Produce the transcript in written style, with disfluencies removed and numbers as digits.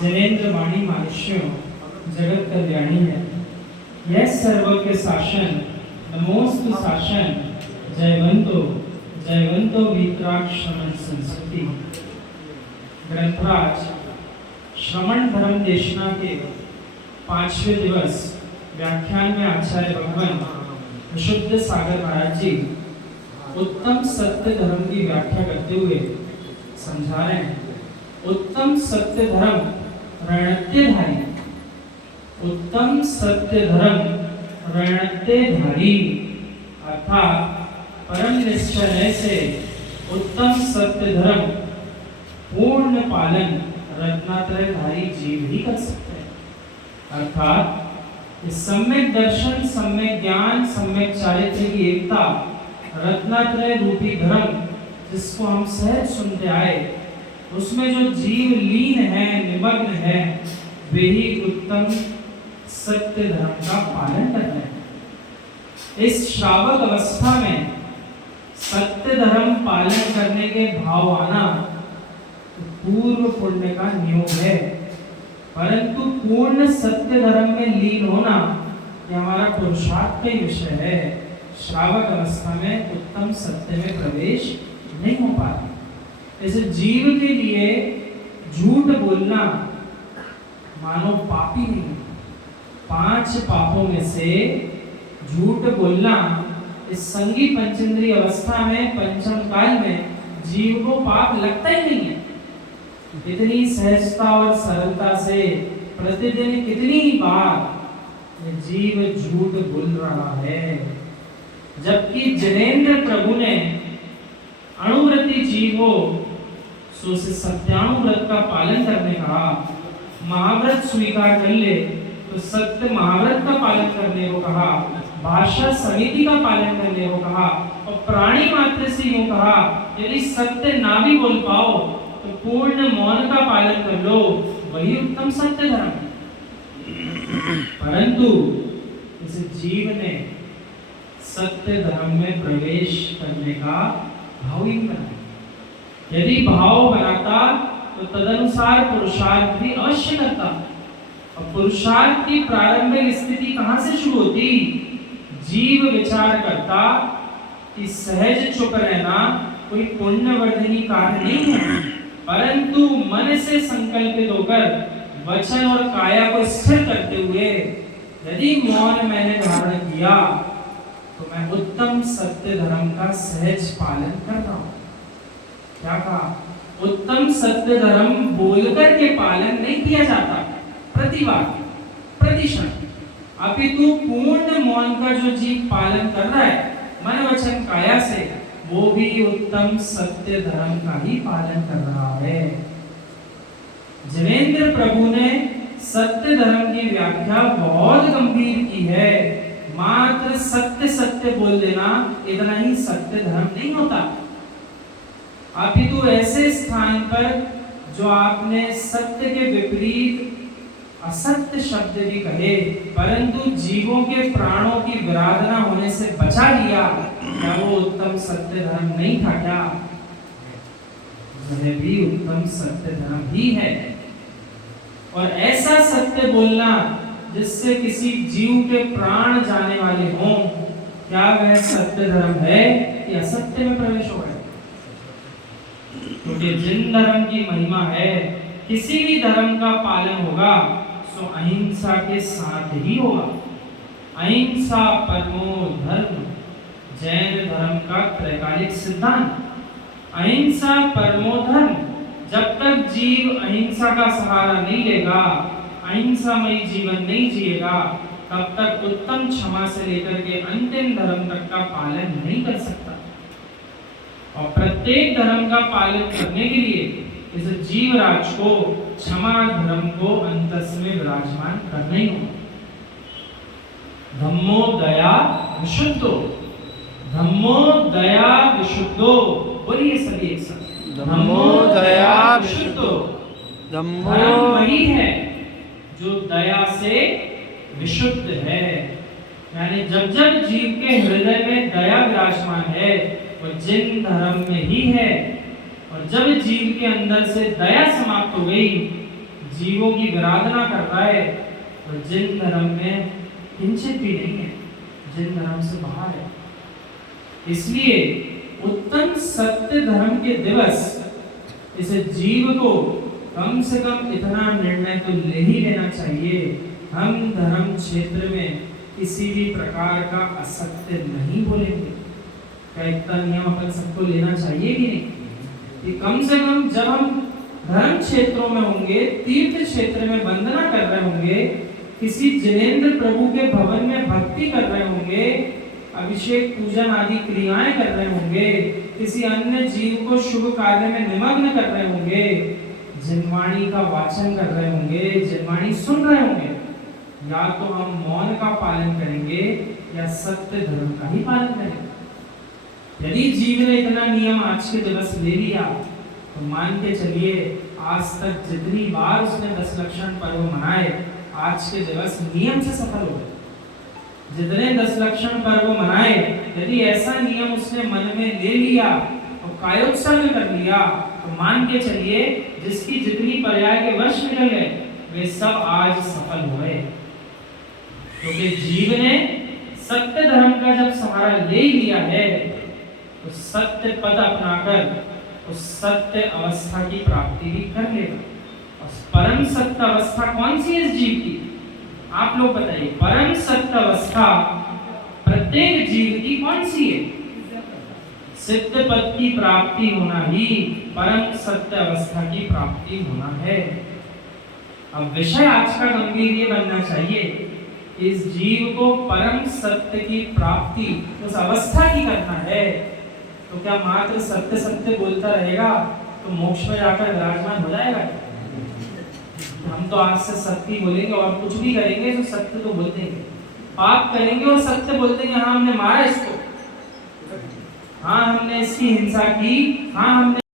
जनेन्द्र वाणी महर्षियों जगत कल्याणी है। यह सर्वज्ञ शासन नमोस्तु शासन जयवंतो जयवंतो वीतराग श्रमण संस्कृति। ग्रंथराज श्रमण धर्म देशना के 5वें दिवस व्याख्यान में आचार्य भगवान विशुद्ध सागर महाराज जी उत्तम सत्य धर्म की व्याख्या करते हुए समझा रहे हैं। उत्तम सत्य धर्म रणत्यधारी, उत्तम सत्य धर्म रणत्यधारी अर्थात परम निश्चय से उत्तम सत्य धर्म पूर्ण पालन रत्नात्रयधारी जीव ही कर सकते हैं। अर्थात सम्यक दर्शन, सम्यक ज्ञान, सम्यक चारित्र की एकता, रत्नात्रय रूपी धर्म जिसको हम सहज सुनते आए, उसमें जो जीव लीन है, निमग्न है, वे ही उत्तम सत्य धर्म का पालन करते हैं। इस श्रावक अवस्था में सत्य धर्म पालन करने के भाव आना पूर्व पुण्य का नियोग है, परंतु पूर्ण सत्य धर्म में लीन होना यह हमारा पुरुषार्थ का विषय है। श्रावक अवस्था में उत्तम सत्य में प्रवेश नहीं हो पाता। जैसे जीव के लिए झूठ बोलना मानो पापी नहीं, 5 पापों में से झूठ बोलना इस संगी पंचेंद्रिय अवस्था में, पंचम काल में जीव को पाप लगता ही नहीं है। इतनी सहजता और सरलता से प्रतिदिन कितनी बार जीव झूठ बोल रहा है, जबकि जनेन्द्र प्रभु ने अणुव्रती जीव हो सो से सत्यानुव्रत का पालन करने कहा। महाव्रत स्वीकार कर ले तो सत्य महाव्रत का पालन करने को कहा, भाषा समिति का पालन करने को कहा, और प्राणी मात्र से यूं कहा यदि सत्य ना भी बोल पाओ तो पूर्ण मौन का पालन कर लो, वही उत्तम सत्य धर्म। परंतु इस जीव ने सत्य धर्म में प्रवेश करने का भाव ही बनाया। यदि भाव बनाता तो तदनुसार पुरुषार्थ भी अवश्य करता। और पुरुषार्थ की प्रारंभिक स्थिति कहां से शुरू होती? जीव विचार करता कि सहज चुप रहना कोई पुण्यवर्धनी कार्य नहीं है, परंतु मन से संकल्पित होकर वचन और काया को स्थिर करते हुए यदि मौन मैंने धारण किया तो मैं उत्तम सत्य धर्म का सहज पालन कर रहा हूं। क्या कहा? उत्तम सत्य धर्म बोलकर के पालन नहीं किया जाता प्रतिवाक्य प्रतिक्षण, अपितु पूर्ण मौन का जो जीव पालन कर रहा है मन वचन काया से, वो भी उत्तम सत्य धर्म का ही पालन कर रहा है। जनेन्द्र प्रभु ने सत्य धर्म की व्याख्या बहुत गंभीर की है। मात्र सत्य सत्य बोल देना इतना ही सत्य धर्म नहीं होता, अपितु ऐसे स्थान पर जो आपने सत्य के विपरीत असत्य शब्द भी कहे परंतु जीवों के प्राणों की विराधना होने से बचा लिया, क्या वो उत्तम सत्य धर्म नहीं था? क्या वह भी उत्तम सत्य धर्म ही है। और ऐसा सत्य बोलना जिससे किसी जीव के प्राण जाने वाले हों, क्या वह सत्य धर्म है कि असत्य में प्रवेश हो गए? क्योंकि जिन धर्म की महिमा है, किसी भी धर्म का पालन होगा सो अहिंसा के साथ ही होगा। अहिंसा परमो धर्म, जैन धर्म का त्रैकालिक सिद्धांत। अहिंसा परमो धर्म। जब तक जीव अहिंसा का सहारा नहीं लेगा, अहिंसामयी जीवन नहीं जिएगा, तब तक उत्तम क्षमा से लेकर के अंतिम धर्म तक का पालन नहीं कर सकता। और प्रत्येक धर्म का पालन करने के लिए इस जीवराज को क्षमा धर्म को अंतस में विराजमान करना ही होगा। धम्मो दया विशुद्धो, धम्मो दया विशुद्धो, बोलिए सभी एक साथ, धम्मो दया विशुद्धो। धर्म वही है जो दया से विशुद्ध है। यानी जब जब जीव के हृदय में दया विराजमान है वो जिन धर्म में ही है, और जब जीव के अंदर से दया समाप्त हो गई, जीवों की विराधना कर रहा है, तो जिन धर्म में किंचित भी नहीं है, जिन धर्म से बाहर है। इसलिए उत्तम सत्य धर्म के दिवस इस जीव को कम से कम इतना निर्णय तो ले ही लेना चाहिए, हम धर्म क्षेत्र में किसी भी प्रकार का असत्य नहीं बोलेंगे। क्या इतना नियम अपन सबको लेना चाहिए कि नहीं, कि कम से कम जब हम धर्म क्षेत्रों में होंगे, तीर्थ क्षेत्र में वंदना कर रहे होंगे, किसी जिनेंद्र प्रभु के भवन में भक्ति कर रहे होंगे, अभिषेक पूजन आदि क्रियाएं कर रहे होंगे, किसी अन्य जीव को शुभ कार्य में निमग्न कर रहे होंगे, जिनवाणी का वाचन कर रहे होंगे, जिनवाणी सुन रहे होंगे, या तो हम मौन का पालन करेंगे या सत्य धर्म का ही पालन करेंगे। यदि जीव ने इतना नियम आज के दिवस ले लिया तो मान के चलिए आज तक जितनी बार उसने 10 लक्षण पर्व मनाए, आज के दिवस नियम से सफल हो गए। जितने 10 लक्षण पर्व मनाए, यदि ऐसा नियम उसने मन में ले लिया और कायोत्सर्ग कर लिया, तो मान के चलिए जिसकी जितनी पर्याय के वर्ष निकल गए वे सब आज सफल हुए, क्योंकि जीव ने सत्य धर्म का जब सहारा ले लिया है तो सत्य पद अपनाकर उस सत्य अवस्था की प्राप्ति भी कर लेगा। और परम सत्य अवस्था कौन सी है इस जीव की, आप लोग बताइए। परम सत्य अवस्था प्रत्येक जीव की कौन सी है? सिद्ध पद की प्राप्ति होना ही परम सत्य अवस्था की प्राप्ति होना है। अब विषय आज का गंभीर ये बनना चाहिए, इस जीव को परम सत्य की प्राप्ति उस अवस्था की करना है, तो क्या मात्र सत्य सत्य बोलता रहेगा तो मोक्ष में जाकर विराजमान हो जाएगा? हम तो आज से सत्य बोलेंगे और कुछ भी करेंगे तो सत्य तो बोल देंगे, पाप करेंगे और सत्य बोल देंगे, हाँ हमने मारा इसको, हाँ हमने इसकी हिंसा की, हाँ हमने